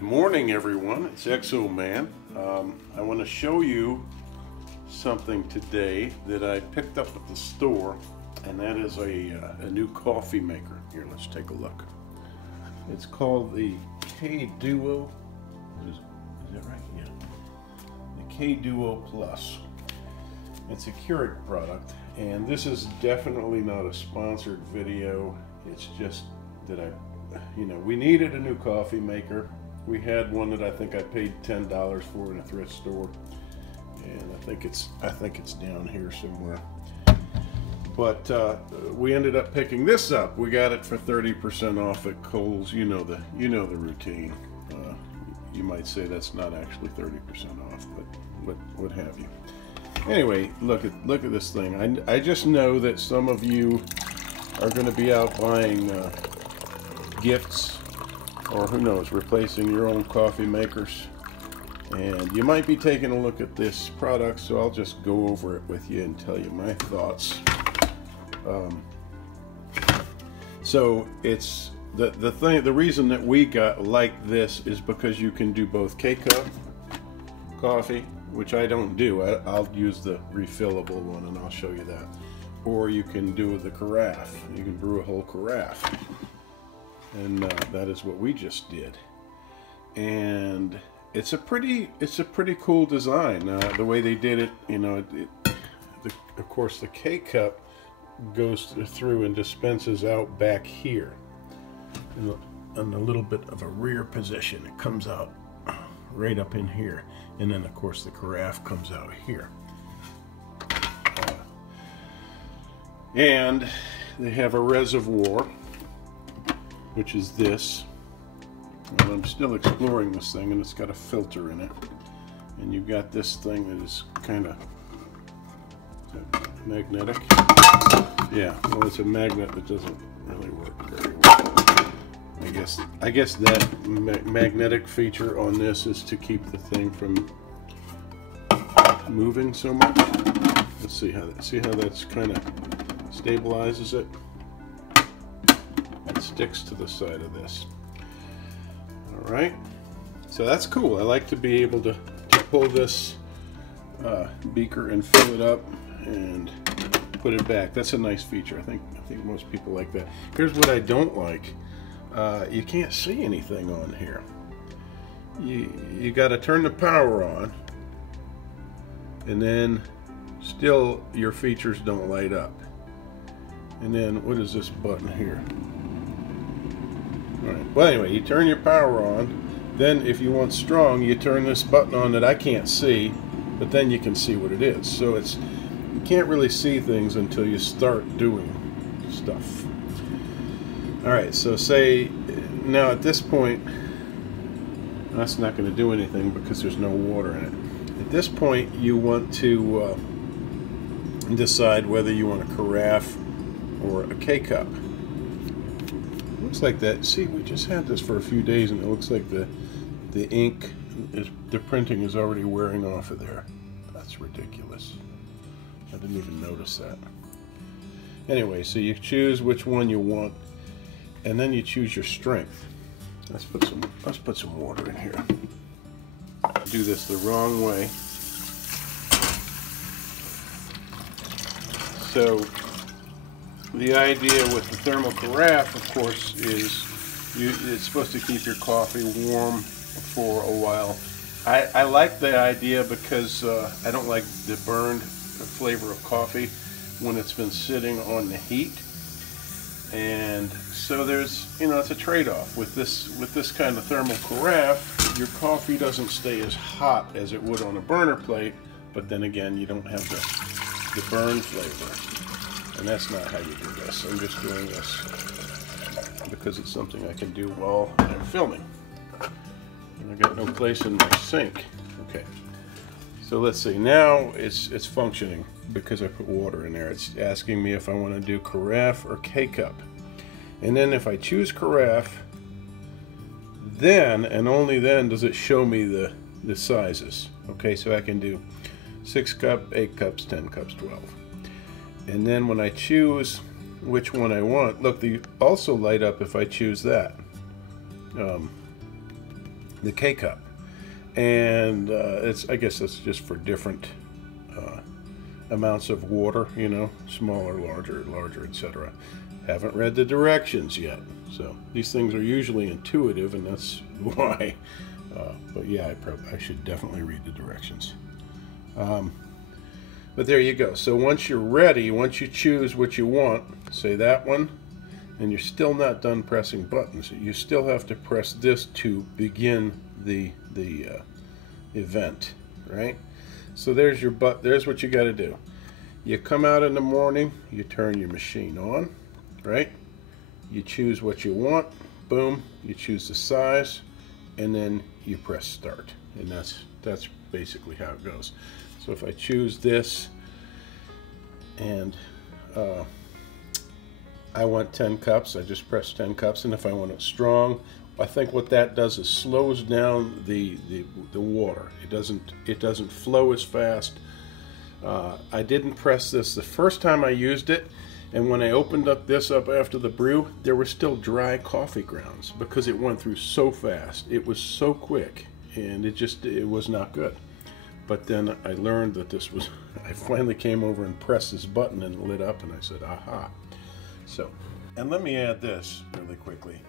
Good morning, everyone. It's Exo Man. I want to show you something today that I picked up at the store, and that is a new coffee maker. Here, let's take a look. It's called the K-200. Is that right? Yeah. The K-200 Plus. It's a Keurig product, and this is definitely not a sponsored video. It's just that we needed a new coffee maker. We had one that I think I paid $10 for in a thrift store, and I think it's down here somewhere. But we ended up picking this up. We got it for 30% off at Kohl's. You know the routine. You might say that's not actually 30% off, but what have you. Anyway, look at this thing. I just know that some of you are going to be out buying gifts, or who knows, replacing your own coffee makers, and you might be taking a look at this product, so I'll just go over it with you and tell you my thoughts. So it's the reason that we got like this is because you can do both K-Cup coffee, which I don't do. I'll use the refillable one, and I'll show you that. Or you can do the carafe. You can brew a whole carafe. And that is what we just did, and it's a pretty cool design. The way they did it, of course the K-Cup goes through and dispenses out back here in a little bit of a rear position. It comes out right up in here, and then of course the carafe comes out here. And they have a reservoir, which is this, and I'm still exploring this thing, and it's got a filter in it, and you've got this thing that is kind of magnetic. Yeah, well, it's a magnet that doesn't really work very well. I guess that magnetic feature on this is to keep the thing from moving so much. Let's see how that's kind of stabilizes it. Sticks to the side of this. All right, so that's cool. I like to be able to pull this beaker and fill it up and put it back. That's a nice feature. I think most people like that. Here's what I don't like. You can't see anything on here. You got to turn the power on, and then still your features don't light up. And then what is this button here? All right. Well, anyway, you turn your power on. Then if you want strong, you turn this button on that I can't see, but then you can see what it is. So you can't really see things until you start doing stuff. All right, so say now at this point, that's not going to do anything because there's no water in it. At this point, you want to decide whether you want a carafe or a K-Cup. Looks like that. See, we just had this for a few days, and it looks like the ink the printing is already wearing off of there. That's ridiculous. I didn't even notice that. Anyway, so you choose which one you want, and then you choose your strength. Let's put some water in here. Do this the wrong way. So the idea with the thermal carafe, of course, is it's supposed to keep your coffee warm for a while. I like the idea because I don't like the burned flavor of coffee when it's been sitting on the heat, and so there's it's a trade-off with this kind of thermal carafe. Your coffee doesn't stay as hot as it would on a burner plate, but then again, you don't have the burn flavor. And that's not how you do this. I'm just doing this because it's something I can do while I'm filming. And I got no place in my sink. Okay. So let's see. Now it's functioning because I put water in there. It's asking me if I want to do carafe or K-Cup. And then if I choose carafe, then and only then does it show me the sizes. Okay, so I can do 6 cup, 8 cups, 10 cups, 12. And then when I choose which one I want, look, they also light up if I choose that. the K-Cup. And I guess it's just for different amounts of water, you know, smaller, larger, etc. Haven't read the directions yet, so these things are usually intuitive, and that's why. But yeah, I should definitely read the directions. But there you go. So once you're ready, once you choose what you want, say that one, and you're still not done pressing buttons. You still have to press this to begin the event, right? So there's your there's what you got to do. You come out in the morning, you turn your machine on, right? You choose what you want, boom, you choose the size, and then you press start. And that's basically how it goes. So if I choose this, and I want 10 cups, I just press 10 cups, and if I want it strong, I think what that does is slows down the water. It doesn't flow as fast. I didn't press this the first time I used it, and when I opened this up after the brew, there were still dry coffee grounds because it went through so fast. It was so quick, and it was not good. But then I learned that this was, I finally came over and pressed this button and it lit up, and I said, aha. So, and let me add this really quickly.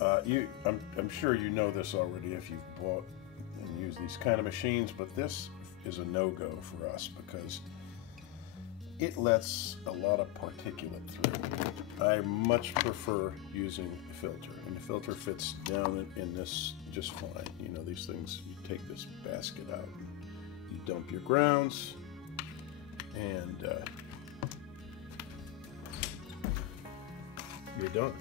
I'm sure you know this already if you've bought and used these kind of machines, but this is a no-go for us because it lets a lot of particulate through. I much prefer using a filter, and the filter fits down in this just fine. You know, these things, you take this basket out, and you dump your grounds, and you're done.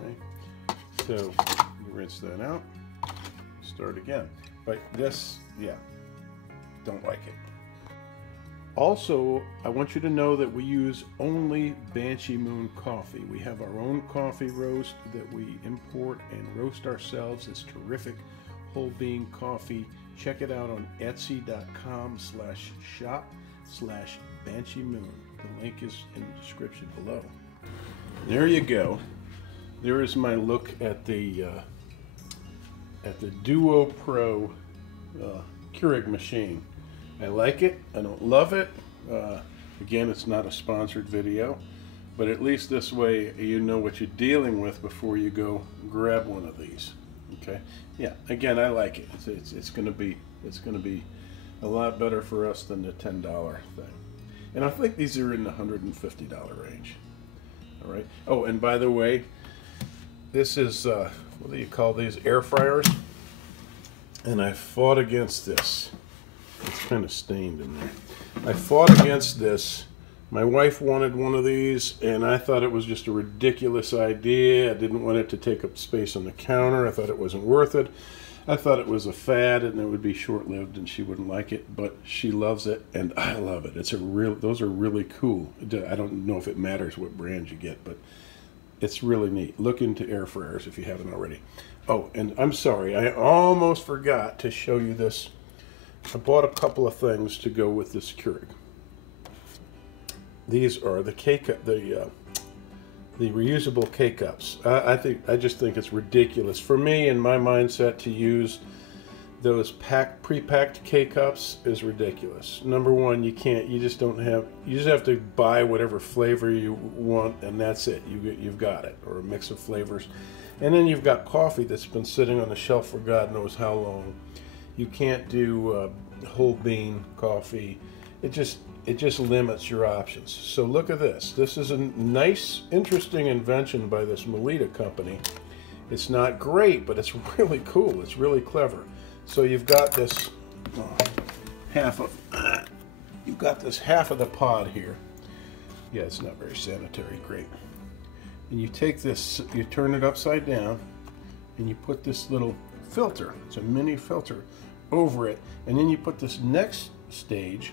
Okay, so you rinse that out, start again. But this, yeah, don't like it. Also, I want you to know that we use only Banshee Moon coffee. We have our own coffee roast that we import and roast ourselves. It's terrific whole bean coffee. Check it out on etsy.com/shop/Banshee Moon. The link is in the description below. There you go. There is my look at the Duo Pro Keurig machine. I like it. I don't love it. Again, it's not a sponsored video, but at least this way you know what you're dealing with before you go grab one of these. Okay. Yeah. Again, I like it. It's going to be a lot better for us than the $10 thing. And I think these are in the $150 range. All right. Oh, and by the way, this is what do you call these? Air fryers. And I fought against this. It's kind of stained in there. I fought against this. My wife wanted one of these, and I thought it was just a ridiculous idea. I didn't want it to take up space on the counter. I thought it wasn't worth it. I thought it was a fad, and it would be short-lived, and she wouldn't like it. But she loves it, and I love it. Those are really cool. I don't know if it matters what brand you get, but it's really neat. Look into air fryers if you haven't already. Oh, and I'm sorry, I almost forgot to show you this. I bought a couple of things to go with this Keurig. These are the K-Cup, the reusable K-Cups. I just think it's ridiculous for me in my mindset to use those pre-packed K-Cups is ridiculous. Number one, you just have to buy whatever flavor you want, and that's it. You've got it, or a mix of flavors. And then you've got coffee that's been sitting on the shelf for God knows how long. You can't do whole bean coffee. It just limits your options. So look at this. This is a nice, interesting invention by this Melita company. It's not great, but it's really cool. It's really clever. So you've got this half of the pod here. Yeah, it's not very sanitary. Great. And you take this, you turn it upside down, and you put this little filter. It's a mini filter over it, and then you put this next stage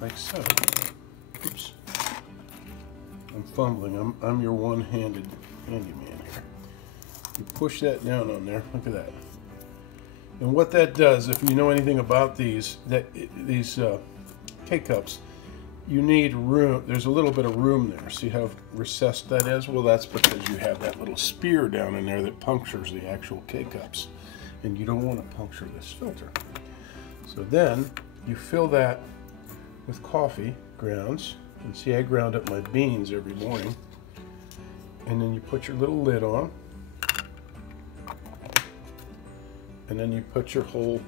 like so. Oops. I'm fumbling. I'm your one-handed handyman here. You push that down on there. Look at that. And what that does, if you know anything about these K-Cups, you need room. There's a little bit of room there. See how recessed that is? Well, that's because you have that little spear down in there that punctures the actual K-Cups. And you don't want to puncture this filter. So then you fill that with coffee grounds. And see, I ground up my beans every morning. And then you put your little lid on. And then you put your whole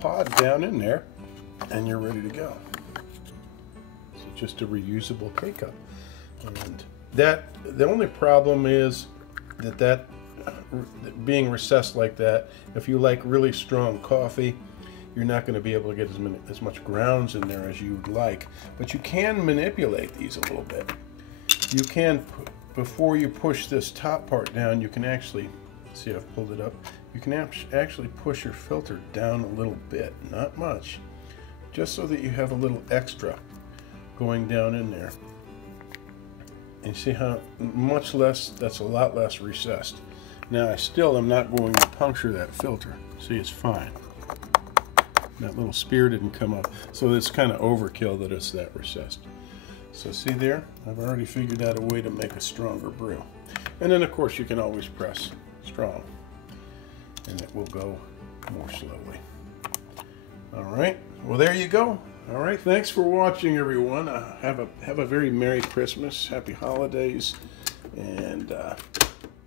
pod down in there, and you're ready to go. So just a reusable K-Cup. And the only problem is that being recessed like that, if you like really strong coffee, you're not going to be able to get as much grounds in there as you would like. But you can manipulate these a little bit. You can, before you push this top part down, you can actually, see I've pulled it up, you can actually push your filter down a little bit, not much, just so that you have a little extra going down in there. And see how much less, that's a lot less recessed. Now I still am not going to puncture that filter. See, it's fine. That little spear didn't come up, so it's kind of overkill that it's that recessed. So see there, I've already figured out a way to make a stronger brew. And then of course you can always press strong, and it will go more slowly. All right, well there you go. All right, thanks for watching, everyone. Have a very Merry Christmas, Happy Holidays, and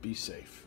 be safe.